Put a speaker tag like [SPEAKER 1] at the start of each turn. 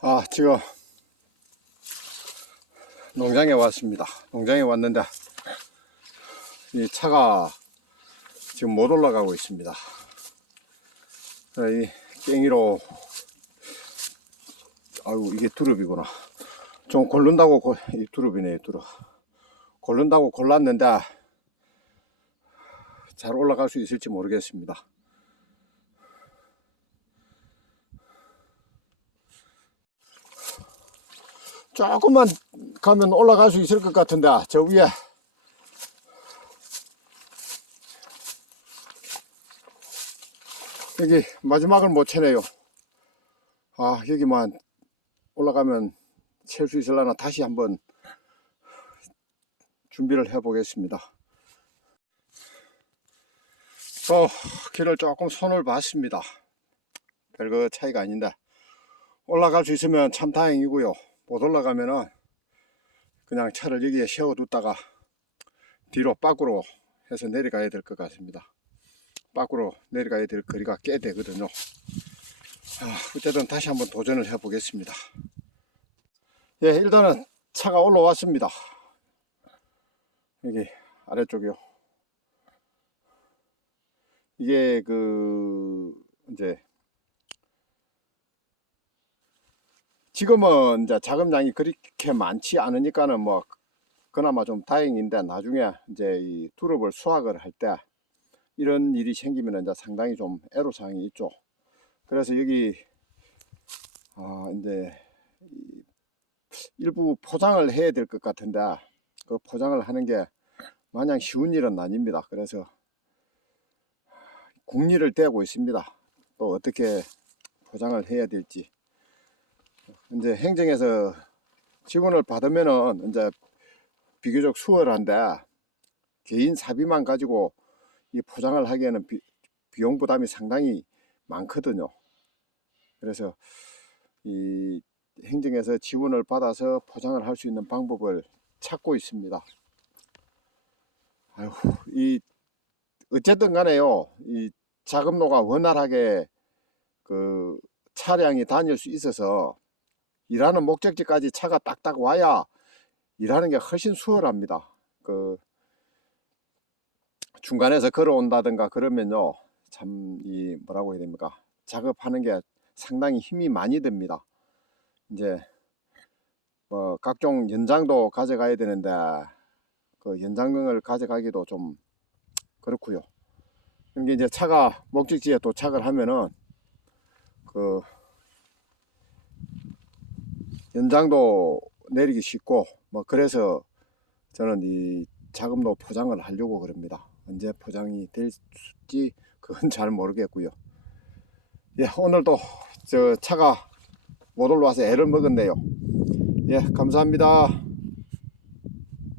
[SPEAKER 1] 아, 지금 농장에 왔습니다. 농장에 왔는데 이 차가 지금 못 올라가고 있습니다. 아, 이 깽이로 아이고 이게 두릅이구나. 좀 고른다고 고- 이 두릅이네 두릅. 고른다고 골랐는데 잘 올라갈 수 있을지 모르겠습니다. 조금만 가면 올라갈 수 있을 것 같은데 저 위에. 여기 마지막을 못 채네요. 아 여기만 올라가면 칠수 있을라나 다시 한번 준비를 해 보겠습니다. 어 길을 조금 손을 봤습니다. 별거 차이가 아닌데. 올라갈 수 있으면 참 다행이고요 못 올라가면은 그냥 차를 여기에 세워뒀다가 뒤로 밖으로 해서 내려가야 될 것 같습니다. 밖으로 내려가야 될 거리가 꽤 되거든요. 아, 어쨌든 다시 한번 도전을 해 보겠습니다. 예, 일단은 차가 올라왔습니다. 여기 아래쪽이요. 이게 그 이제 지금은 이제 자금량이 그렇게 많지 않으니까는 뭐 그나마 좀 다행인데 나중에 이제 이 두릅을 수확을 할 때 이런 일이 생기면 이제 상당히 좀 애로사항이 있죠. 그래서 여기 아 이제 이 일부 포장을 해야 될 것 같은데 그 포장을 하는 게 마냥 쉬운 일은 아닙니다. 그래서 국리를 떼고 있습니다. 또 어떻게 포장을 해야 될지. 이제 행정에서 지원을 받으면은 이제 비교적 수월한데 개인 사비만 가지고 이 포장을 하기에는 비, 비용 부담이 상당히 많거든요. 그래서 이 행정에서 지원을 받아서 포장을 할 수 있는 방법을 찾고 있습니다. 아유, 이 어쨌든 간에요. 이 자금로가 원활하게 그 차량이 다닐 수 있어서 일하는 목적지까지 차가 딱딱 와야 일하는 게 훨씬 수월합니다. 그 중간에서 걸어온다든가 그러면요 참 이 뭐라고 해야 됩니까 작업하는 게 상당히 힘이 많이 듭니다. 이제 뭐 각종 연장도 가져가야 되는데 그 연장을 가져가기도 좀 그렇고요. 이게 이제 차가 목적지에 도착을 하면은 그 연장도 내리기 쉽고 뭐 그래서 저는 이 자금도 포장을 하려고 그럽니다. 언제 포장이 될지 그건 잘 모르겠고요. 예, 오늘도 저 차가 못 올라와서 애를 먹었네요. 예, 감사합니다.